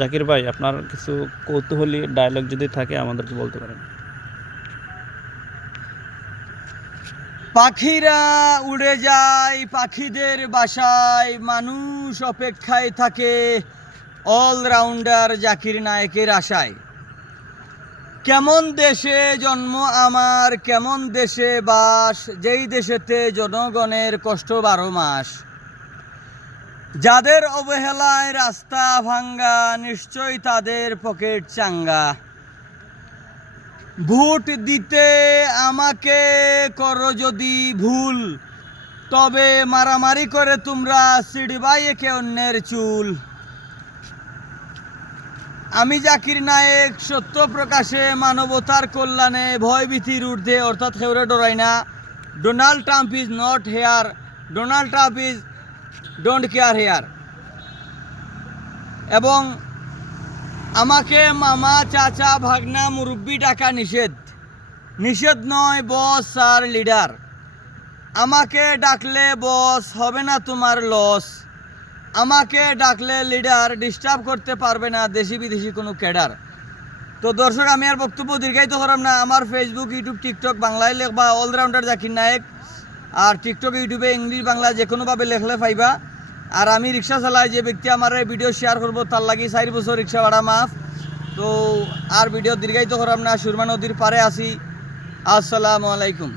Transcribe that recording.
জাকির ভাই, আপনার কিছু কৌতূহলী ডায়লগ যদি থাকে আমাদেরকে বলতে পারেন। পাখিরা উড়ে যায় পাখিদের বাসায়, মানুষ অপেক্ষায় থাকে অলরাউন্ডার জাকির নায়েকের আশায়। কেমন দেশে জন্ম আমার, কেমন দেশে বাস, যেই দেশেতে জনগণের কষ্ট 12 মাস। যাদের অবহেলায় রাস্তা ভাঙ্গা, নিশ্চয় তাদের পকেট চাঙ্গা। ভোট দিতে আমাকে করো যদি ভুল, তবে মারামারি করে তোমরা ছিড়বাই একে অন্যের চুল। আমি জাকির নায়েক সত্য প্রকাশে, মানবতার কল্যাণে, ভয়ভীতির ঊর্ধ্বে, অর্থাৎ হেউরে ডরাই না। Donald Trump is not here, Donald Trump is don't care here. এবং আমাকে মামা, চাচা, ভাগনা, মুরব্বি ডাকা নিষেধ, নিষেধ নয় বস আর লিডার। আমাকে ডাকলে বস হবে না তোমার লস, আমাকে ডাকলে লিডার ডিস্টার্ব করতে পারবে না দেশি বিদেশি কোনো ক্যাডার। তো দর্শক, আমি আর বক্তব্য দীর্ঘায়িত করাম না। আমার ফেসবুক, ইউটিউব, টিকটক বাংলায় লেখবা অলরাউন্ডার জাকির নায়েক। আর টিকটক, ইউটিউবে ইংলিশ বাংলা যে কোনোভাবে লেখলে পাইবা। আর আমি রিক্সা চালাই, যে ব্যক্তি আমার এই ভিডিও শেয়ার করবো তার লাগি 4 বছর রিক্সা ভাড়া মাফ। তো আর ভিডিও দীর্ঘায়িত করাম না, সুরমা নদীর পারে আসি। আসসালামু আলাইকুম।